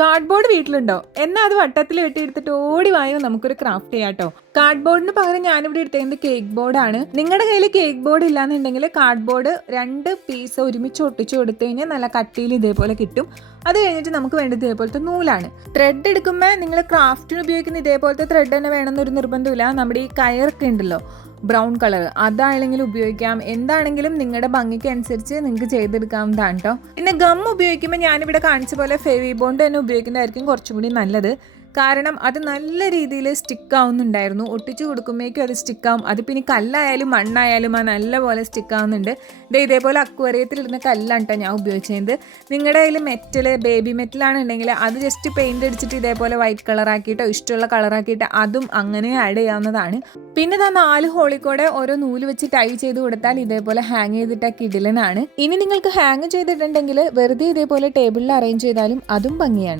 Cardboard വീട്ടിലുണ്ടോ? എന്നാൽ അത് വട്ടത്തിൽ വെട്ടിയെടുത്തിട്ട് ഓടി വായോ നമുക്കൊരു ക്രാഫ്റ്റ് ചെയ്യാം കേട്ടോ. കാർഡ്ബോർഡിന് പകരം ഞാനിവിടെ എടുത്തത് കേക്ക് ബോർഡാണ്. നിങ്ങളുടെ കയ്യിൽ കേക്ക് ബോർഡ് ഇല്ലാന്നുണ്ടെങ്കിൽ കാർഡ്ബോർഡ് 2 പീസ് ഒരുമിച്ച് ഒട്ടിച്ചു കൊടുത്തു കഴിഞ്ഞാൽ നല്ല കട്ടിയിൽ ഇതേപോലെ കിട്ടും. അത് കഴിഞ്ഞിട്ട് നമുക്ക് വേണ്ടത് ഇതേപോലത്തെ നൂലാണ്. ത്രെഡ് എടുക്കുമ്പോൾ നിങ്ങൾ ക്രാഫ്റ്റിന് ഉപയോഗിക്കുന്ന ഇതേപോലത്തെ ത്രെഡ് തന്നെ വേണമെന്നൊരു നിർബന്ധമില്ല. നമ്മുടെ ഈ കയറൊക്കെ ഉണ്ടല്ലോ, ബ്രൗൺ കളർ, അതാണെങ്കിലും ഉപയോഗിക്കാം. എന്താണെങ്കിലും നിങ്ങളുടെ ഭംഗിക്ക് അനുസരിച്ച് നിങ്ങൾക്ക് ചെയ്തെടുക്കാവുന്നതാണ് കേട്ടോ. പിന്നെ ഗം ഉപയോഗിക്കുമ്പോൾ ഞാനിവിടെ കാണിച്ച പോലെ ഫെവി ബോണ്ട് തന്നെ ഉപയോഗിക്കുന്നതായിരിക്കും കുറച്ചും കൂടി നല്ലത്. കാരണം അത് നല്ല രീതിയിൽ സ്റ്റിക്ക് ആവുന്നുണ്ടായിരുന്നു. ഒട്ടിച്ചു കൊടുക്കുമ്പോഴേക്കും അത് സ്റ്റിക്കാവും. അത് പിന്നെ കല്ലായാലും മണ്ണായാലും ആ നല്ല പോലെ സ്റ്റിക്ക് ആവുന്നുണ്ട്. ഇതേപോലെ അക്വേറിയത്തിലിരുന്ന കല്ലാണ് കേട്ടോ ഞാൻ ഉപയോഗിച്ചത്. നിങ്ങളുടെ കയ്യിൽ മെറ്റൽ, ബേബി മെറ്റലാണെന്നുണ്ടെങ്കിൽ അത് ജസ്റ്റ് പെയിന്റ് അടിച്ചിട്ട് ഇതേപോലെ വൈറ്റ് കളറാക്കിയിട്ടോ ഇഷ്ടമുള്ള കളറാക്കിയിട്ട് അതും അങ്ങനെ ആഡ് ചെയ്യാവുന്നതാണ്. പിന്നെ 4 ഹോളിൽ കൂടെ ഓരോ നൂല് വെച്ച് ടൈ ചെയ്ത് കൊടുത്താൽ ഇതേപോലെ ഹാങ് ചെയ്തിട്ട് കിടിലനാണ്. ഇനി നിങ്ങൾക്ക് ഹാങ് ചെയ്തിട്ടുണ്ടെങ്കിൽ വെറുതെ ഇതേപോലെ ടേബിളിൽ അറേഞ്ച് ചെയ്താലും അതും ഭംഗിയാണ്.